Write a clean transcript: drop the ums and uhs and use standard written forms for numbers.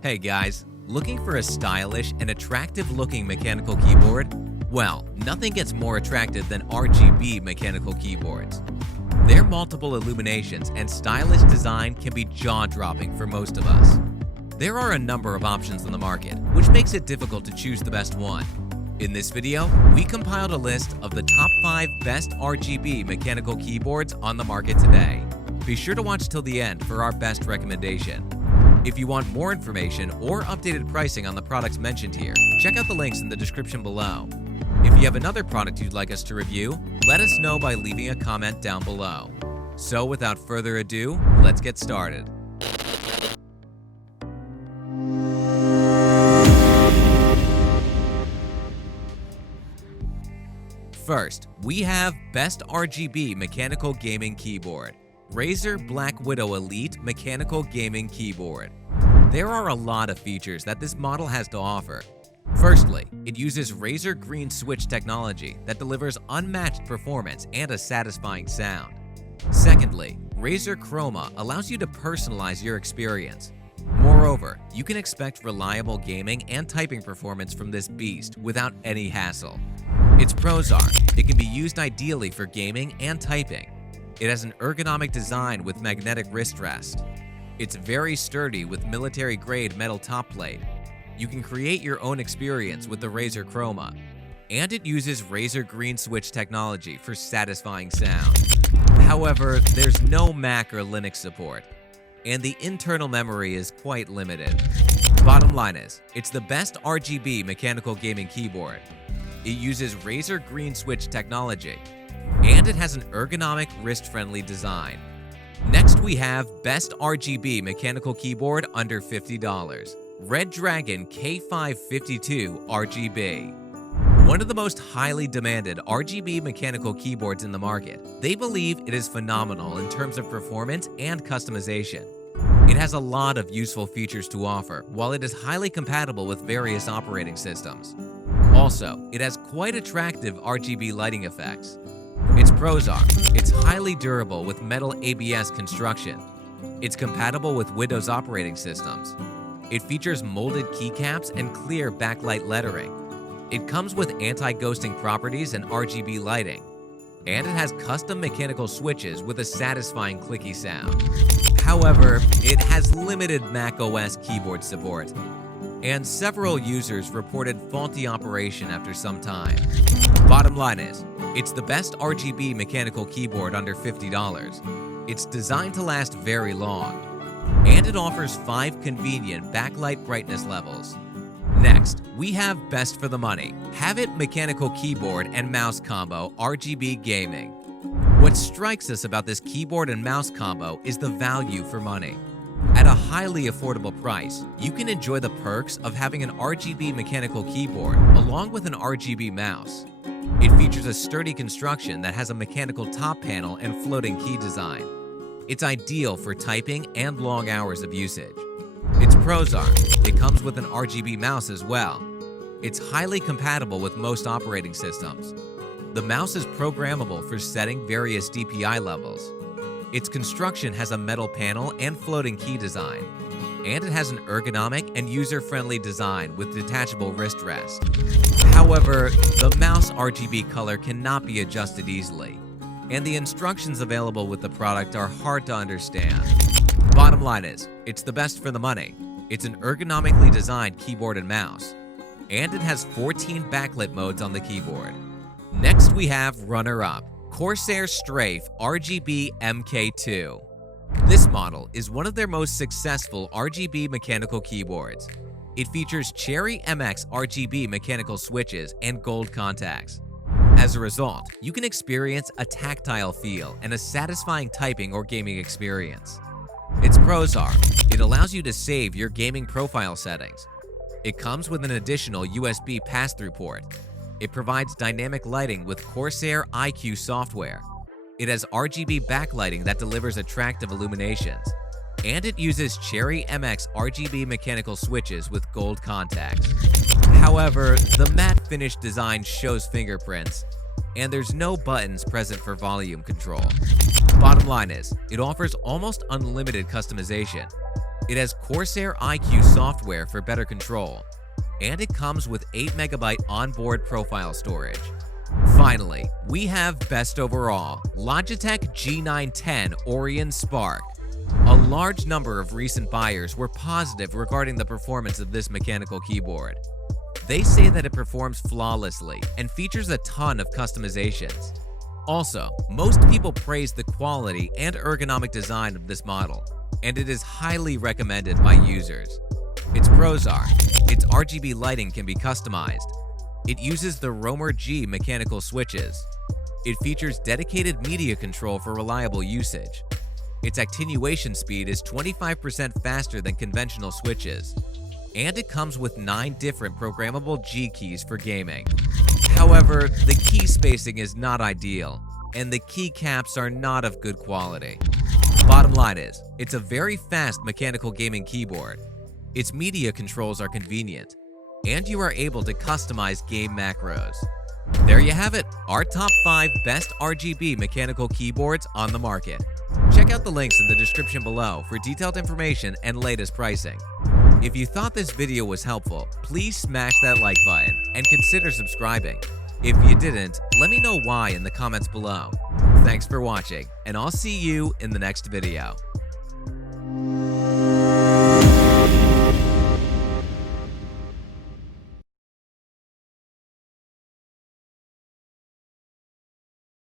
Hey guys, looking for a stylish and attractive looking mechanical keyboard? Well, nothing gets more attractive than RGB mechanical keyboards. Their multiple illuminations and stylish design can be jaw-dropping for most of us. There are a number of options on the market, which makes it difficult to choose the best one. In this video, we compiled a list of the top 5 best RGB mechanical keyboards on the market today. Be sure to watch till the end for our best recommendation. If you want more information or updated pricing on the products mentioned here, check out the links in the description below. If you have another product you'd like us to review, let us know by leaving a comment down below. So without further ado, let's get started. First, we have Best RGB Mechanical Gaming Keyboard. Razer BlackWidow Elite Mechanical Gaming Keyboard. There are a lot of features that this model has to offer. Firstly, it uses Razer green switch technology that delivers unmatched performance and a satisfying sound. Secondly, Razer Chroma allows you to personalize your experience. Moreover, you can expect reliable gaming and typing performance from this beast without any hassle. Its pros are, it can be used ideally for gaming and typing. It has an ergonomic design with magnetic wrist rest. It's very sturdy with military-grade metal top plate. You can create your own experience with the Razer Chroma. And it uses Razer green switch technology for satisfying sound. However, there's no Mac or Linux support, and the internal memory is quite limited. Bottom line is, it's the best RGB mechanical gaming keyboard. It uses Razer green switch technology, and it has an ergonomic, wrist-friendly design. Next, we have Best RGB Mechanical Keyboard under $50. Redragon K552 RGB. One of the most highly demanded RGB mechanical keyboards in the market. They believe it is phenomenal in terms of performance and customization. It has a lot of useful features to offer, while it is highly compatible with various operating systems. Also, it has quite attractive RGB lighting effects. Its pros are, it's highly durable with metal ABS construction. It's compatible with Windows operating systems. It features molded keycaps and clear backlight lettering. It comes with anti-ghosting properties and RGB lighting. And it has custom mechanical switches with a satisfying clicky sound. However, it has limited macOS keyboard support, and several users reported faulty operation after some time. Bottom line is, it's the best RGB mechanical keyboard under $50. It's designed to last very long, and it offers 5 convenient backlight brightness levels. Next, we have Best for the Money, Havit Mechanical Keyboard and Mouse Combo RGB Gaming. What strikes us about this keyboard and mouse combo is the value for money. At a highly affordable price, you can enjoy the perks of having an RGB mechanical keyboard along with an RGB mouse. It features a sturdy construction that has a mechanical top panel and floating key design. It's ideal for typing and long hours of usage. Its pros are, it comes with an RGB mouse as well. It's highly compatible with most operating systems. The mouse is programmable for setting various DPI levels. Its construction has a metal panel and floating key design, and it has an ergonomic and user-friendly design with detachable wrist rest. However, the mouse RGB color cannot be adjusted easily, and the instructions available with the product are hard to understand. Bottom line is, it's the best for the money. It's an ergonomically designed keyboard and mouse, and it has 14 backlit modes on the keyboard. Next, we have runner-up, CORSAIR Strafe RGB MK.2. This model is one of their most successful RGB mechanical keyboards. It features Cherry MX RGB mechanical switches and gold contacts. As a result, you can experience a tactile feel and a satisfying typing or gaming experience. Its pros are, it allows you to save your gaming profile settings. It comes with an additional USB pass-through port. It provides dynamic lighting with CORSAIR IQ software. It has RGB backlighting that delivers attractive illuminations. And it uses Cherry MX RGB mechanical switches with gold contacts. However, the matte finish design shows fingerprints, and there's no buttons present for volume control. Bottom line is, it offers almost unlimited customization. It has CORSAIR IQ software for better control, and it comes with 8 MB onboard profile storage. Finally, we have best overall, Logitech G910 Orion Spark. A large number of recent buyers were positive regarding the performance of this mechanical keyboard. They say that it performs flawlessly and features a ton of customizations. Also, most people praise the quality and ergonomic design of this model, and it is highly recommended by users. Its pros are, its RGB lighting can be customized. It uses the Romer G mechanical switches. It features dedicated media control for reliable usage. Its attenuation speed is 25% faster than conventional switches. And it comes with 9 different programmable G keys for gaming. However, the key spacing is not ideal, and the key caps are not of good quality. Bottom line is, it's a very fast mechanical gaming keyboard. Its media controls are convenient, and you are able to customize game macros. There you have it, our top 5 best RGB mechanical keyboards on the market. Check out the links in the description below for detailed information and latest pricing. If you thought this video was helpful, please smash that like button and consider subscribing. If you didn't, let me know why in the comments below. Thanks for watching, and I'll see you in the next video.